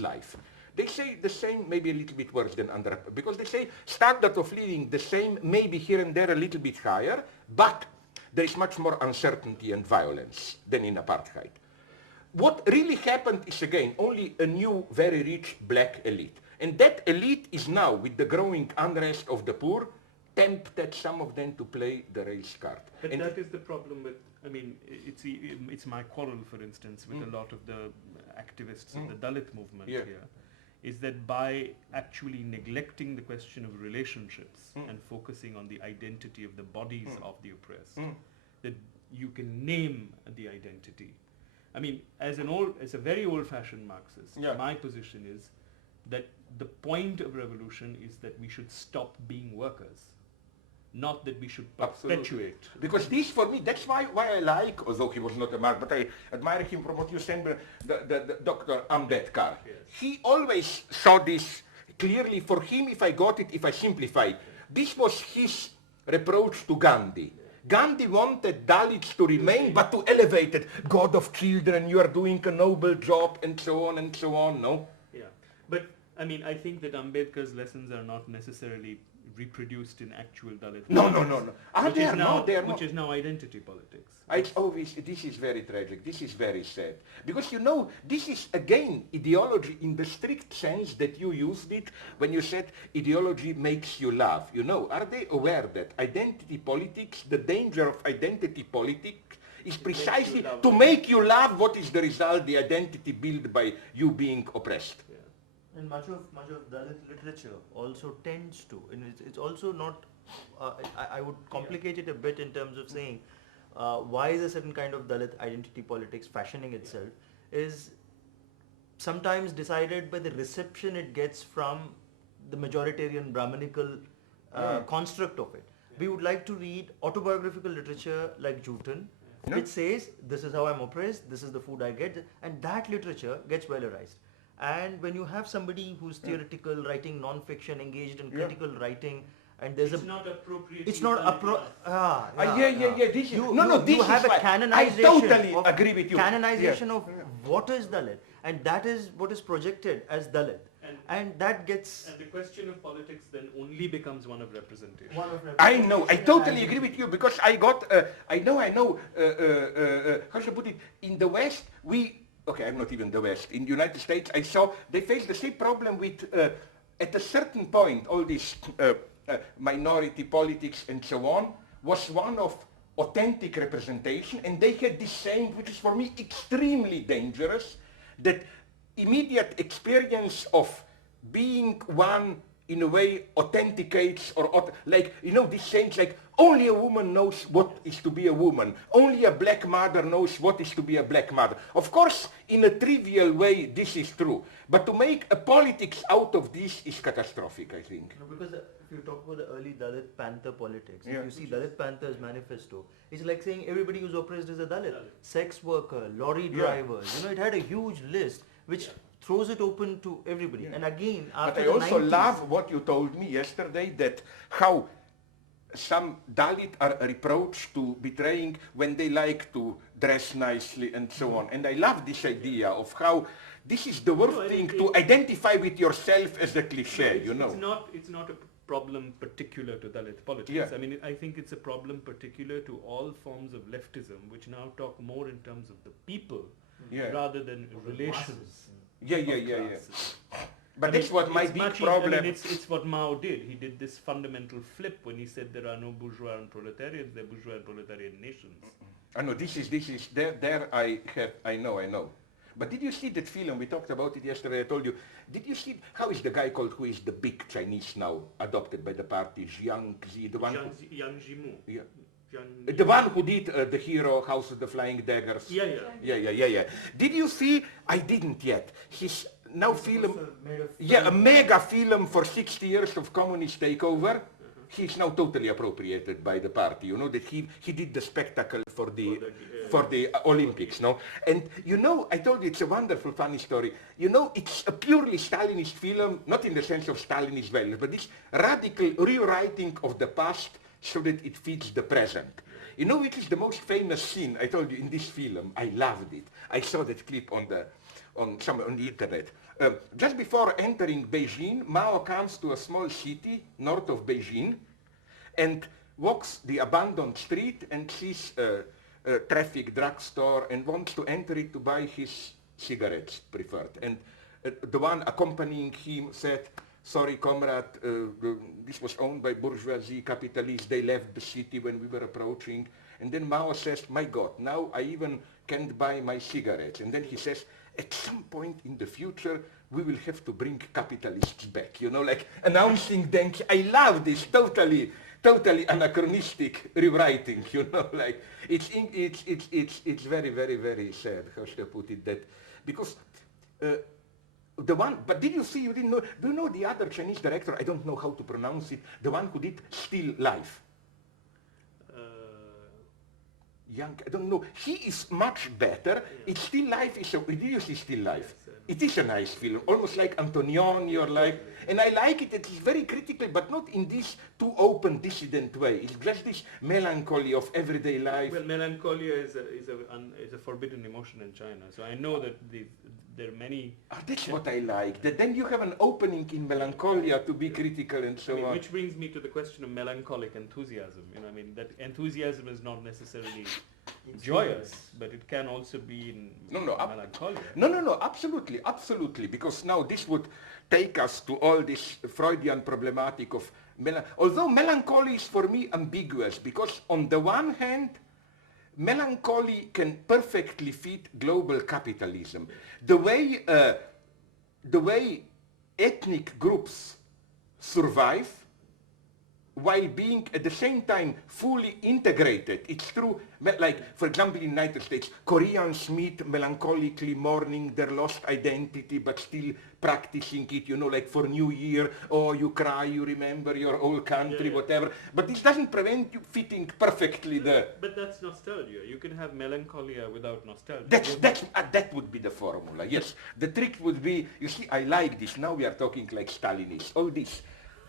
life. They say the same, maybe a little bit worse than under, because they say standard of living the same, maybe here and there a little bit higher, but there is much more uncertainty and violence than in apartheid. What really happened is, again, only a new, very rich black elite. And that elite is now, with the growing unrest of the poor, tempted some of them to play the race card. But and that is the problem with, I mean, it's my quarrel, for instance, with a lot of the activists of the Dalit movement here, is that by actually neglecting the question of relationships and focusing on the identity of the bodies of the oppressed, that you can name the identity. I mean, as a very old-fashioned Marxist, my position is that the point of revolution is that we should stop being workers, not that we should perpetuate. Because this, for me, that's why I like, although he was not a Marx, but I admire him from what you said, the Dr. Ambedkar. Yes. He always saw this clearly. For him, if I got it, if I simplify, this was his reproach to Gandhi. Gandhi wanted Dalits to remain, but to elevate it. God of children, you are doing a noble job, and so on and so on, no? Yeah, but I mean, I think that Ambedkar's lessons are not necessarily reproduced in actual Dalit politics. No. Which is now identity politics. It's always, this is very tragic, this is very sad. Because you know, this is again ideology in the strict sense that you used it when you said ideology makes you laugh. You know, are they aware that identity politics, the danger of identity politics is precisely to make you laugh? What is the result? The identity built by you being oppressed. And much of Dalit literature also tends to, and it's also not, I would complicate it a bit in terms of saying, why is a certain kind of Dalit identity politics fashioning itself, is sometimes decided by the reception it gets from the majoritarian Brahminical construct of it. We would like to read autobiographical literature like Juten, which says, this is how I'm oppressed, this is the food I get, and that literature gets valorized. And when you have somebody who's theoretical, writing non-fiction, engaged in critical writing, and there's it's not appropriate. It's not appropriate. This is, you have a canonization. I totally agree with you. Canonization of what is Dalit, and that is what is projected as Dalit, and that gets. And the question of politics then only becomes one of representation. I know. I totally agree with you because I got. I know. How should I put it? In the West, okay, I'm not even the West. In the United States, I saw they faced the same problem with, at a certain point, all this minority politics and so on was one of authentic representation, and they had this saying, which is for me extremely dangerous, that immediate experience of being one in a way authenticates or like, you know, these sayings like only a woman knows what is to be a woman, only a black mother knows what is to be a black mother. Of course, in a trivial way this is true, but to make a politics out of this is catastrophic, I think. No, because if you talk about the early Dalit Panther politics, if you see Dalit Panther's manifesto, it's like saying everybody who's oppressed is a Dalit. Sex worker, lorry drivers, you know, it had a huge list which throws it open to everybody. And again, after but I also 90s, love what you told me yesterday, that how some Dalit are reproached to betraying when they like to dress nicely and so on. And I love this idea of how this is the worst thing, to identify with yourself as a cliche, you know. It's not a problem particular to Dalit politics. I mean, I think it's a problem particular to all forms of leftism, which now talk more in terms of the people rather than relations. But that's what my big problem. I mean, it's what Mao did. He did this fundamental flip when he said there are no bourgeois and proletarians, there are bourgeois and proletarian nations. I know, this is, there I know. But did you see that film, we talked about it yesterday, I told you, did you see, how is the guy called who is the big Chinese now, adopted by the party, Jiang Zi, the one Yang Jimu. The one who did the hero, House of the Flying Daggers. Yeah. Did you see? I didn't yet. His now film, a mega film for 60 years of communist takeover. He's now totally appropriated by the party. You know that he did the spectacle for the Olympics, no? And you know, I told you it's a wonderful, funny story. You know, it's a purely Stalinist film, not in the sense of Stalinist values, but this radical rewriting of the past so that it fits the present. You know which is the most famous scene, I told you, in this film? I loved it. I saw that clip on the internet. Just before entering Beijing, Mao comes to a small city north of Beijing and walks the abandoned street and sees a traffic drugstore and wants to enter it to buy his cigarettes preferred. And the one accompanying him said, sorry comrade, this was owned by bourgeoisie capitalists, they left the city when we were approaching. And then Mao says, my God, now I even can't buy my cigarettes. And then he says, at some point in the future, we will have to bring capitalists back, you know, like announcing them. I love this totally anachronistic rewriting, you know, like it's very, very, very sad, how should I put it, that, because the one, but did you see, you didn't know, do you know the other Chinese director, I don't know how to pronounce it, the one who did Still Life? Young, I don't know. He is much better. Yeah. It's Still Life. Did you see Still Life? Yes, it is a nice film, almost like Antonioni or like, and I like it. It is very critical, but not in this too open, dissident way. It's just this melancholy of everyday life. Well, melancholia is a forbidden emotion in China. So I know that there are many. That's what I like. That then you have an opening in melancholia to be critical and so on. Which brings me to the question of melancholic enthusiasm. You know, I mean that enthusiasm is not necessarily joyous, but it can also be in melancholia. No, absolutely, because now this would take us to all this Freudian problematic of although melancholy is for me ambiguous, because on the one hand, melancholy can perfectly fit global capitalism. The way ethnic groups survive while being at the same time fully integrated. It's true, like for example in the United States, Koreans meet melancholically mourning their lost identity but still practicing it, you know, like for New Year, oh you cry, you remember your old country, whatever. But this doesn't prevent you fitting perfectly But that's nostalgia. You can have melancholia without nostalgia. That would be the formula, yes. The trick would be, you see, I like this, now we are talking like Stalinists, all this.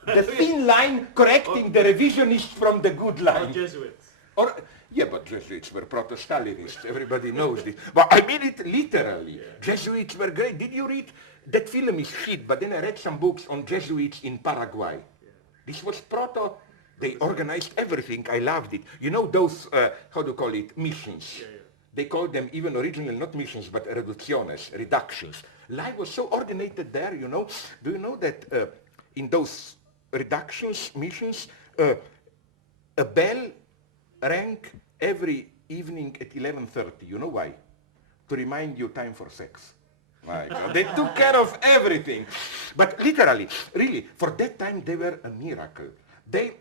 The thin line correcting the revisionists from the good line. Or Jesuits. But Jesuits were proto-Stalinists. Everybody knows this. But I mean it literally. Yeah. Jesuits were great. Did you read? That film is shit, but then I read some books on Jesuits in Paraguay. Yeah. This was proto. They organized everything. I loved it. You know those, how do you call it, missions. Yeah. They called them even originally not missions, but reducciones, reductions. Life was so ordinated there, you know. Do you know that in those reductions, missions, a bell rang every evening at 11:30. You know why? To remind you time for sex. They took care of everything. But literally, really, for that time they were a miracle. They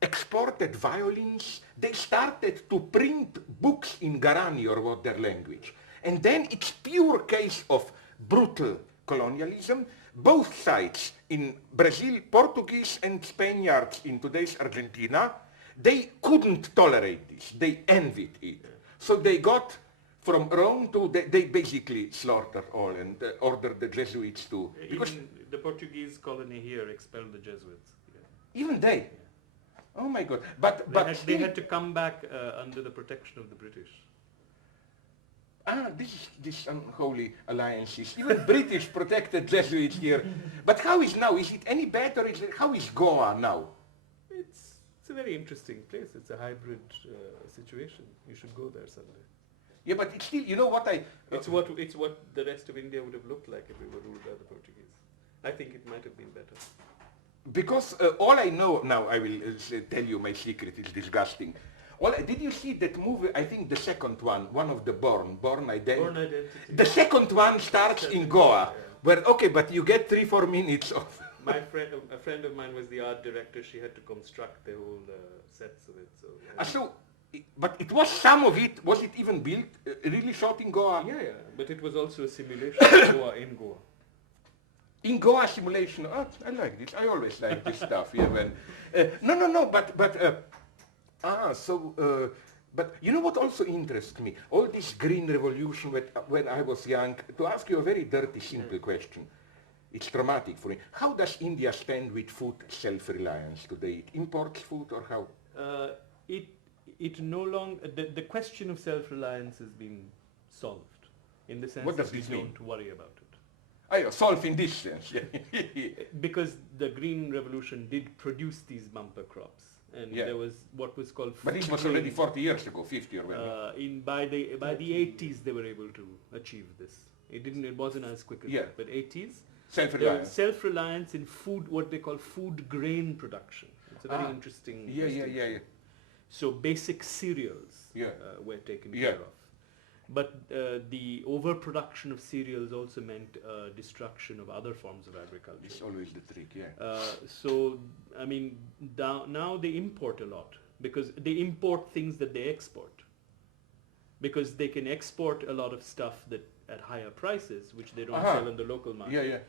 exported violins. They started to print books in Guarani or what their language. And then it's pure case of brutal colonialism. Both sides, in Brazil, Portuguese and Spaniards in today's Argentina, they couldn't tolerate this. They envied it. So they got from Rome to, they basically slaughtered all and ordered the Jesuits to. Because even the Portuguese colony here expelled the Jesuits. Yeah. Even they? Yeah. Oh my God. But they had to come back under the protection of the British. This unholy alliances. Even British protected Jesuits here. But how is now? Is it any better? How is Goa now? It's a very interesting place. It's a hybrid situation. You should go there someday. Yeah, but it's still, you know what it's what the rest of India would have looked like if we were ruled by the Portuguese. I think it might have been better. Because all I know now, I will tell you my secret. It's disgusting. Did you see that movie? I think the second one of the Born Identity. Born Identity. The second one starts in Goa. Where but you get 3-4 minutes of. A friend of mine was the art director. She had to construct the whole sets of it. So. But it was some of it. Was it even built? Really shot in Goa? Yeah. But it was also a simulation of Goa in Goa. In Goa simulation. Oh, I like this. I always like this stuff. Yeah. When. No. But you know what also interests me? All this green revolution when I was young, to ask you a very dirty, simple question. It's traumatic for me. How does India stand with food self-reliance today? It imports food or how? It no longer, the question of self-reliance has been solved in the sense what does that we this mean? don't worry about it. solve in this sense. Because the Green Revolution did produce these bumper crops, and there was what was called. But this was already 40 years ago, 50 or whatever. By the 80s, they were able to achieve this. It wasn't as quick as that, but 80s. Self-reliance. Self-reliance in food, what they call food grain production. It's a very interesting. Yeah. So basic cereals were taken care of. But the overproduction of cereals also meant destruction of other forms of agriculture. It's always the trick, So, I mean, now they import a lot because they import things that they export. Because they can export a lot of stuff that at higher prices, which they don't sell in the local market.